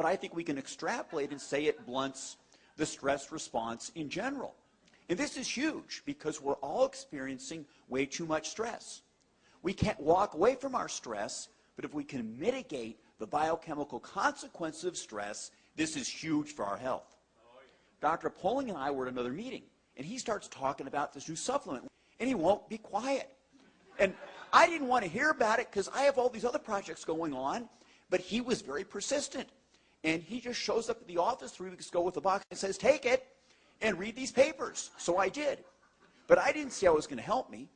but I think we can extrapolate and say it blunts the stress response in general. And this is huge because we're all experiencing way too much stress. We can't walk away from our stress, but if we can mitigate the biochemical consequences of stress, this is huge for our health. Dr. Poling and I were at another meeting, and he starts talking about this new supplement, and he won't be quiet. And I didn't want to hear about it because I have all these other projects going on, but he was very persistent. And he just shows up at the office 3 weeks ago with a box and says, take it and read these papers. So I did. But I didn't see how it was going to help me.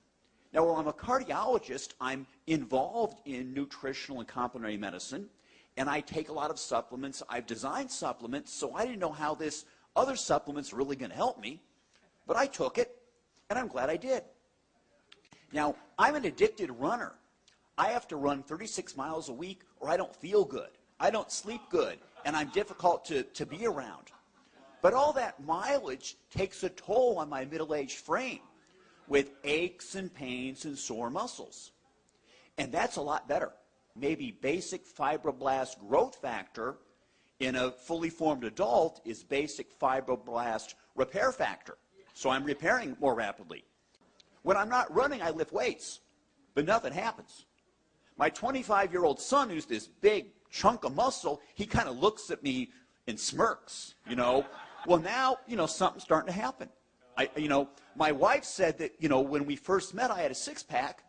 Now, while I'm a cardiologist, I'm involved in nutritional and complementary medicine, and I take a lot of supplements. I've designed supplements, so I didn't know how this other supplement's really going to help me. But I took it, and I'm glad I did. Now, I'm an addicted runner. I have to run 36 miles a week or I don't feel good. I don't sleep good, and I'm difficult to be around. But all that mileage takes a toll on my middle-aged frame with aches and pains and sore muscles. And that's a lot better. Maybe basic fibroblast growth factor in a fully formed adult is basic fibroblast repair factor. So I'm repairing more rapidly. When I'm not running, I lift weights, but nothing happens. My 25-year-old son, who's this big chunk of muscle, he kind of looks at me and smirks, you know. Well, now, you know, something's starting to happen. My wife said that, you know, when we first met, I had a six-pack,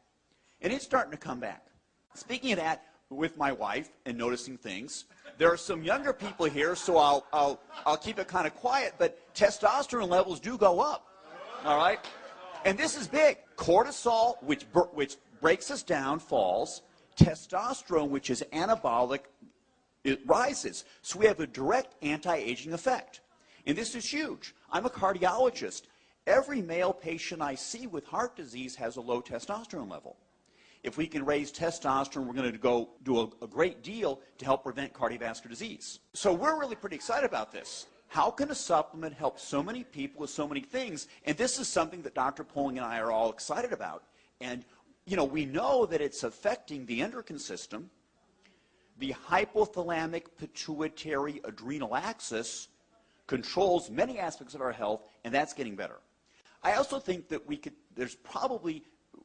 and it's starting to come back. Speaking of that, with my wife and noticing things, there are some younger people here, so I'll keep it kind of quiet, but testosterone levels do go up, all right? And this is big. Cortisol, which breaks us down, falls. Testosterone, which is anabolic, it rises. So we have a direct anti-aging effect. And this is huge. I'm a cardiologist. Every male patient I see with heart disease has a low testosterone level. If we can raise testosterone, we're going to go do a great deal to help prevent cardiovascular disease. So we're really pretty excited about this. How can a supplement help so many people with so many things? And this is something that Dr. Poling and I are all excited about. And, you know, we know that it's affecting the endocrine system, the hypothalamic pituitary adrenal axis controls many aspects of our health, and that's getting better. I also think that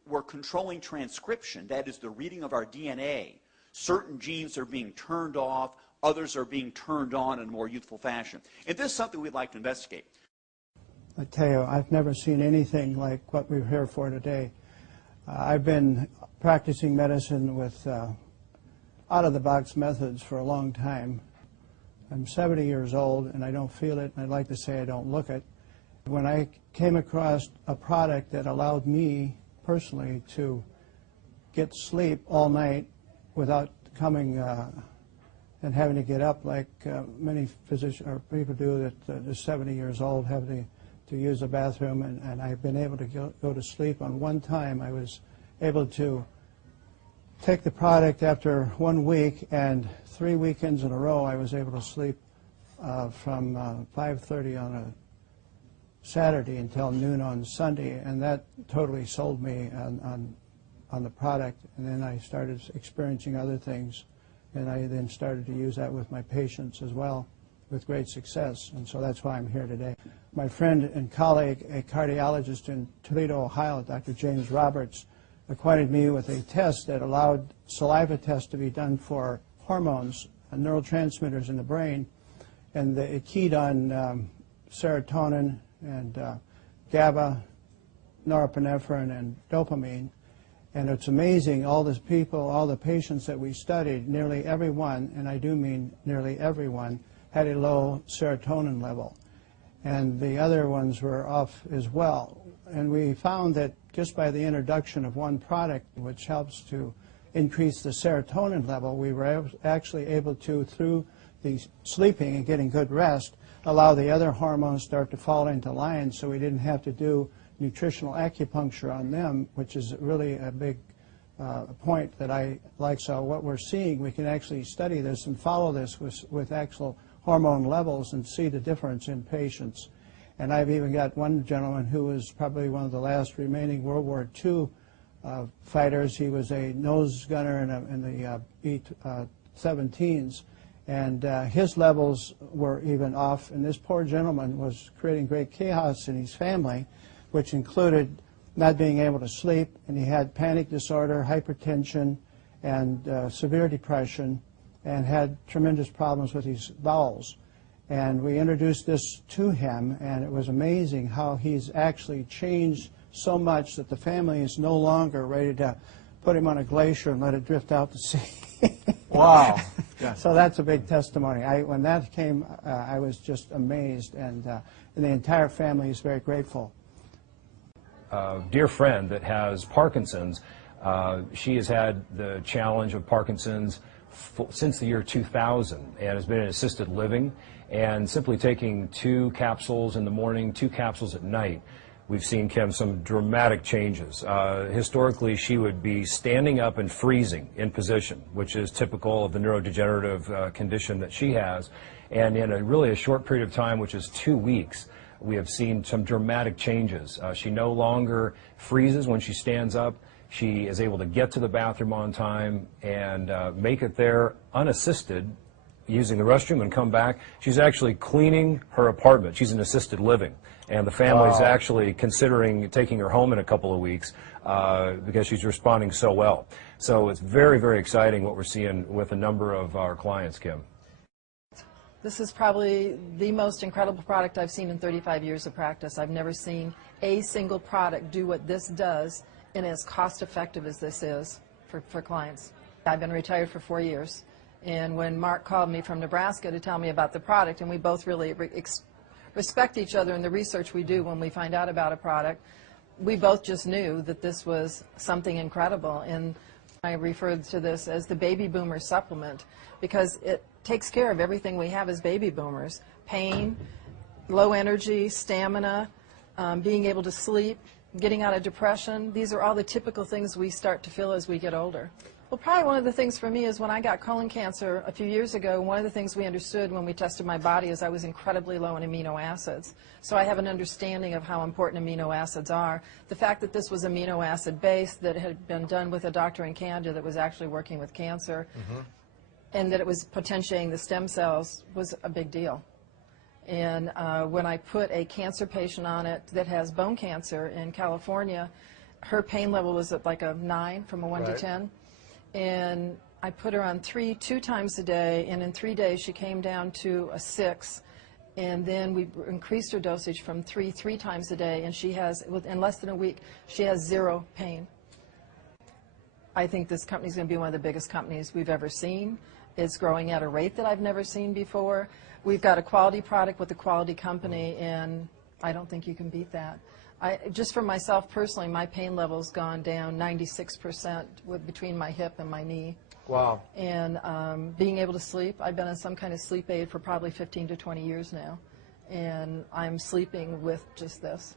we're controlling transcription, that is the reading of our DNA. Certain genes are being turned off, others are being turned on in a more youthful fashion. And this is something we'd like to investigate. I tell you, I've never seen anything like what we're here for today. I've been practicing medicine with out-of-the-box methods for a long time. I'm 70 years old, and I don't feel it, and I'd like to say I don't look it. When I came across a product that allowed me personally to get sleep all night without coming and having to get up like many physicians or people do that are 70 years old, have to use a bathroom, and I've been able to go to sleep. On one time, I was able to take the product after 1 week, and 3 weekends in a row, I was able to sleep from 5:30 on a Saturday until noon on Sunday, and that totally sold me on the product. And then I started experiencing other things, and I then started to use that with my patients as well with great success, and so that's why I'm here today. My friend and colleague, a cardiologist in Toledo, Ohio, Dr. James Roberts, acquainted me with a test that allowed saliva tests to be done for hormones, neurotransmitters in the brain, and it keyed on serotonin and GABA, norepinephrine, and dopamine. And it's amazing, all these people, all the patients that we studied, nearly everyone, and I do mean nearly everyone, had a low serotonin level. And the other ones were off as well. And we found that just by the introduction of one product, which helps to increase the serotonin level, we were actually able to, through the sleeping and getting good rest, allow the other hormones start to fall into line, so we didn't have to do nutritional acupuncture on them, which is really a big point that I like. So what we're seeing, we can actually study this and follow this with actual hormone levels and see the difference in patients. And I've even got one gentleman who was probably one of the last remaining World War II fighters. He was a nose gunner in the B-17s, And his levels were even off, and this poor gentleman was creating great chaos in his family, which included not being able to sleep, and he had panic disorder, hypertension, and severe depression, and had tremendous problems with his bowels. And we introduced this to him, and it was amazing how he's actually changed so much that the family is no longer ready to put him on a glacier and let it drift out to sea. Wow. Yeah. So that's a big testimony. When that came, I was just amazed, and the entire family is very grateful. A dear friend that has Parkinson's, she has had the challenge of Parkinson's since the year 2000 and has been in assisted living, and simply taking 2 capsules in the morning, 2 capsules at night. We've seen, Kim, some dramatic changes. Historically, she would be standing up and freezing in position, which is typical of the neurodegenerative condition that she has. And in really a short period of time, which is 2 weeks, we have seen some dramatic changes. She no longer freezes when she stands up. She is able to get to the bathroom on time and make it there unassisted, using the restroom, and come back. She's actually cleaning her apartment. She's in assisted living. And the family's actually considering taking her home in a couple of weeks because she's responding so well. So it's very, very exciting what we're seeing with a number of our clients, Kim. This is probably the most incredible product I've seen in 35 years of practice. I've never seen a single product do what this does and as cost effective as this is for clients. I've been retired for 4 years. And when Mark called me from Nebraska to tell me about the product, and we both really respect each other in the research we do when we find out about a product, we both just knew that this was something incredible. And I referred to this as the baby boomer supplement because it takes care of everything we have as baby boomers: pain, low energy, stamina, being able to sleep, getting out of depression. These are all the typical things we start to feel as we get older. Well, probably one of the things for me is when I got colon cancer a few years ago, one of the things we understood when we tested my body is I was incredibly low in amino acids. So I have an understanding of how important amino acids are. The fact that this was amino acid based, that it had been done with a doctor in Canada that was actually working with cancer, and that it was potentiating the stem cells was a big deal. And when I put a cancer patient on it that has bone cancer in California, her pain level was at like a 9 from a 1 to 10. And I put her on 2 times a day, and in 3 days she came down to a 6. And then we increased her dosage from 3 times a day, and she has, in less than a week, she has 0 pain. I think this company is going to be one of the biggest companies we've ever seen. It's growing at a rate that I've never seen before. We've got a quality product with a quality company, and I don't think you can beat that. Just for myself personally, my pain level's gone down 96% between my hip and my knee. Wow. And being able to sleep, I've been on some kind of sleep aid for probably 15 to 20 years now. And I'm sleeping with just this.